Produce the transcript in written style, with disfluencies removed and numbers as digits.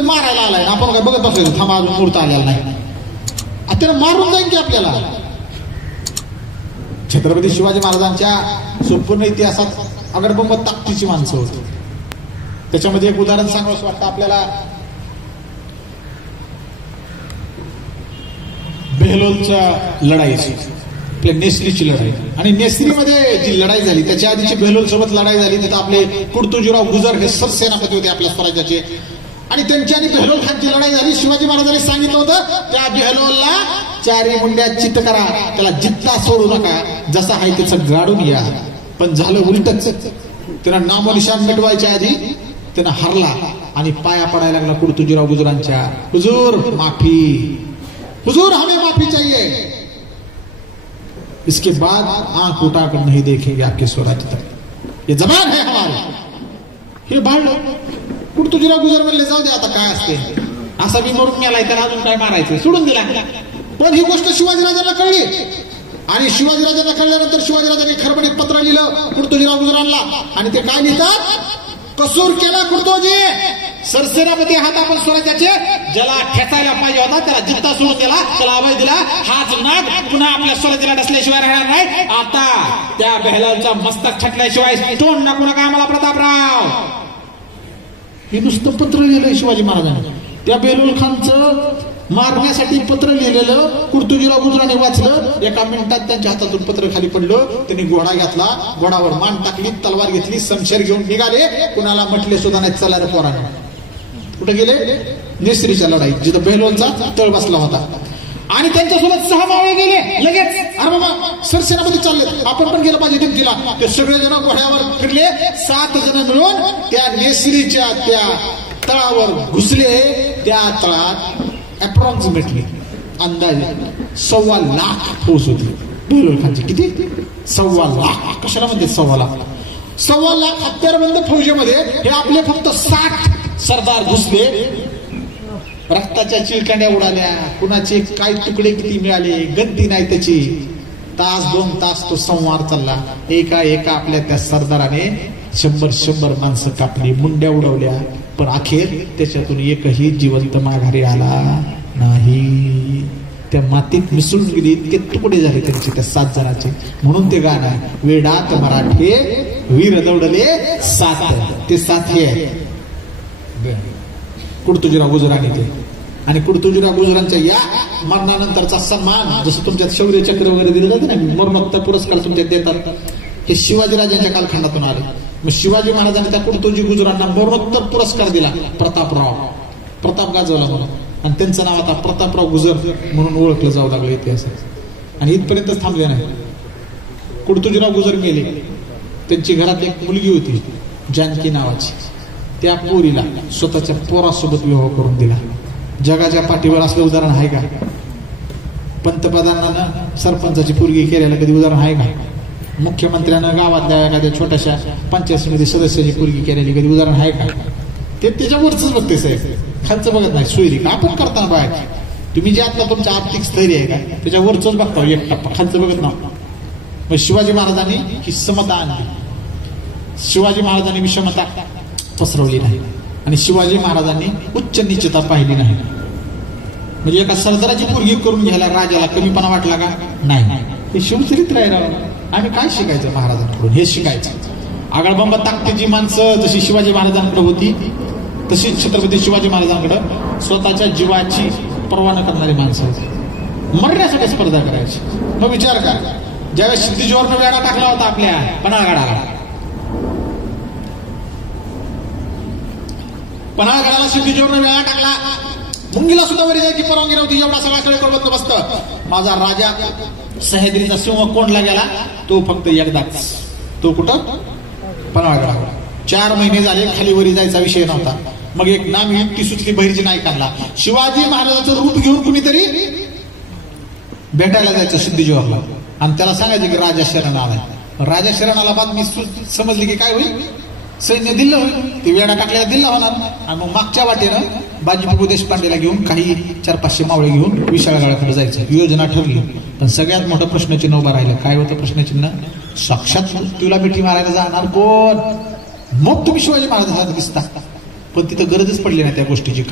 ते मारायला आलाय, आपण काय बघत बसलो थांबा अजून मुहूर्त आलेला नाही, त्याला मारून जाईल की आपल्याला. छत्रपती शिवाजी महाराजांच्या संपूर्ण इतिहासात अगडबंब ताकदीची माणसं होती. त्याच्यामध्ये एक उदाहरण सांगावंसं वाटतं आपल्याला. बेहलोलच्या लढाईची, आपल्या नेसरीची लढाई, आणि नेसरीमध्ये जी लढाई झाली त्याच्या आधीची बेहलोल सोबत लढाई झाली. तिथं आपले कुर्तुजीराव गुजर हे सरसेनापती होते आपल्या स्वराज्याचे, आणि त्यांची आणि बेहलोल खानची लढाई झाली. शिवाजी महाराजांनी सांगितलं होतं त्या बेहलोलला चारी मुंड्या चित्त करा, त्याला जित्ता सोडू नका, जसा आहे त्याचं गाडून या. पण झालं उलटच. त्यानं नामोनिशान मिटवायच्या आधी त्यानं हरला आणि पाया पडायला लागला कुर्तुजीराव गुजरांच्या. हुजूर माफी, हुजूर हमें माफी चाहिए, इसके बाद आंख उठाकर नहीं देखेंगे आपके स्वराज्य तक, ये जबान है हमारी. हे बाळ कुर्तुजीराव गुजर म्हणले जाऊ दे आता काय असते, असा बी मरून गेलाय त्याला अजून काय मारायचं, सोडून दिला. पण ही गोष्ट शिवाजीराजांना कळली, आणि शिवाजीराजांना कळल्यानंतर शिवाजीराजांनी खरबडीत पत्र लिहिलं कुर्तुजीराव गुजरांना, आणि ते काय लिहितात, कसूर केला कुर्तोजी, सरसेनापती आहात आपण स्वराज्याचे, ज्याला ठेचायला पाहिजे होता त्याला जित्ता सोडून दिला, त्याला आवाज दिला, हाच नाग पुन्हा आपल्या स्वराज्याला डसल्याशिवाय राहणार नाही. आता त्या बेहलोलचा मस्तक छटल्याशिवाय तोंड नको नका आम्हाला प्रतापराव. हे नुसतं पत्र लिहिलंय शिवाजी महाराजांनी. त्या बेहलोल खानचं मारण्यासाठी पत्र लिहिलेलं कुर्तुजीराव गुजराने वाचलं. एका मिनिटात त्यांच्या हातातून पत्र खाली पडलं. त्यांनी घोडा घेतला, घोडावर मान टाकली, तलवार घेतली, शमशेर घेऊन निघाले. कुणाला म्हटले सुद्धा नाही चला रे पोराने. कुठे गेले? नेसरीच्या लढाईत, जिथं बेहलोलचा तळ बसला होता. आणि त्यांच्यासोबत 6 मावळे गेले लगेच. अरे बाबा सरसेनापती चालले, आपण पण गेलं पाहिजे दिमतीला. ते सगळे जण घोड्यावर फिरले. 7 जण मिळून त्या नेसरीच्या त्या तळावर घुसले. त्या तळात अप्रॉक्सिमेटली अंदाजे 1.25 लाख फौज होती बेहलोल खानची. किती? 1.25 लाख. कशाला म्हणते 1.25 लाख? 1.25 लाख हत्यारबंद फौजेमध्ये हे आपले फक्त 60 सरदार घुसले. रक्ताच्या चिळकांड्या उडाल्या. कुणाचे काय तुकडे किती मिळाले गद्दी नाही त्याची. तास 2 तास तो संवार चालला. एका एका आपल्या त्या सरदाराने 100 माणसं कापली, मुंड्या उडवल्या, पण अखेर त्याच्यातून एकही जिवंत माघारी आला नाही. त्या मातीत मिसळून गेली, इतके तुकडे झाले त्यांचे त्या 7 जणांचे. म्हणून ते गाणं वेडात मराठे वीर दौडले 7, ते 7 हे आहे कुर्तुजीराव गुजरांनी ते. आणि कुर्तुजीराव गुजरांच्या या मरणानंतरचा सन्मान, जसं तुमच्यात शौर्य चक्र वगैरे दिलं जातं ना, मरणोत्तर पुरस्कार तुमच्यात देतात, हे शिवाजीराजांच्या कालखंडातून आले. मग शिवाजी महाराजांनी त्या कुर्तुजी गुजरांना मरणोत्तर पुरस्कार दिला. प्रताप गाजवला म्हणून, आणि त्यांचं नाव आता प्रतापराव गुजर म्हणून ओळखलं जाऊ लागलं इतिहासात. आणि इथपर्यंतच थांबले नाही. कुर्तुजीराव गुजर गेले. त्यांची घरात एक मुलगी होती जानकी नावाची. त्या पोरीला स्वतःच्या पोरासोबत विवाह करून दिला. जगाच्या पाठीवर असलं उदाहरण आहे का? पंतप्रधानानं सरपंचाची पोरगी केलेलं कधी उदाहरण आहे का? मुख्यमंत्र्यानं गावातल्या एखाद्या छोट्याशा पंचायत समिती सदस्याची पोरगी केलेली कधी उदाहरण आहे का? ते त्याच्यावरच बघते साहेब, खालचं बघत नाही. सोयरी का आपण करताना बाहेर तुम्ही जे आता तुमचं आर्थिक स्थैर्य आहे का त्याच्यावरच बघता, एक टप्पा खालचं बघत ना. मग शिवाजी महाराजांनी ही समता आणली. शिवाजी महाराजांनी विषमता पसरवली नाही, आणि शिवाजी महाराजांनी उच्च निश्चितता पाहिली नाही. म्हणजे एका सरदाराची पोरगी करून घ्यायला राजाला कमीपणा वाटला का? नाही. हे शिवचरित्र आहे राव. आम्ही काय शिकायचं महाराजांकडून? हे शिकायचं. आगळबंब ताकदीची माणसं जशी शिवाजी महाराजांकडे होती, तशीच छत्रपती शिवाजी महाराजांकडे स्वतःच्या जीवाची पर्वा न करणारी माणसं होती. मरण्यासाठी स्पर्धा करायची. मग विचार करा, ज्यावेळेस सिद्धीजोरनं वेढा टाकला होता आपल्या पन्हाळगडाला, पन्हाळगडाला सिद्धीजोरनं वेळा टाकला. मुंगीला सुद्धा वरी जायची परवानगी नव्हती. एवढा सगळा सगळे बंदोबस्त. माझा राजा सह्याद्रीचा सिंह कोंडला गेला तो फक्त एकदाच. तो कुठं? पन्हाळगडावर. 4 महिने झाले खाली वरी जायचा विषय नव्हता. मग एक नाम युक्ती सुचली बहिर्जी नायकांना. शिवाजी महाराजांचं रूप घेऊन कुणीतरी भेटायला जायचं सिद्धीजोरला, आणि त्याला सांगायचं की राजा शरण आलाय. राजा शरण आला, बातमी समजली की काय होईल? सैन्य दिल्लं होईल. ते वेडा टाकलेला दिल्ला होणार. आणि मग मागच्या वाटेनं बाजीप्रभू देशपांडेला घेऊन काही 400-500 मावळे घेऊन विशाळगडाकडे जायचं योजना ठरली. पण सगळ्यात मोठं प्रश्नचिन्ह उभं राहिलं. काय होतं प्रश्नचिन्ह? साक्षात तुला मिठी मारायला जाणार कोण? मग तुम्ही शिवाजी महाराजांना दिसता. पण तिथं गरजच पडली नाही त्या गोष्टीची.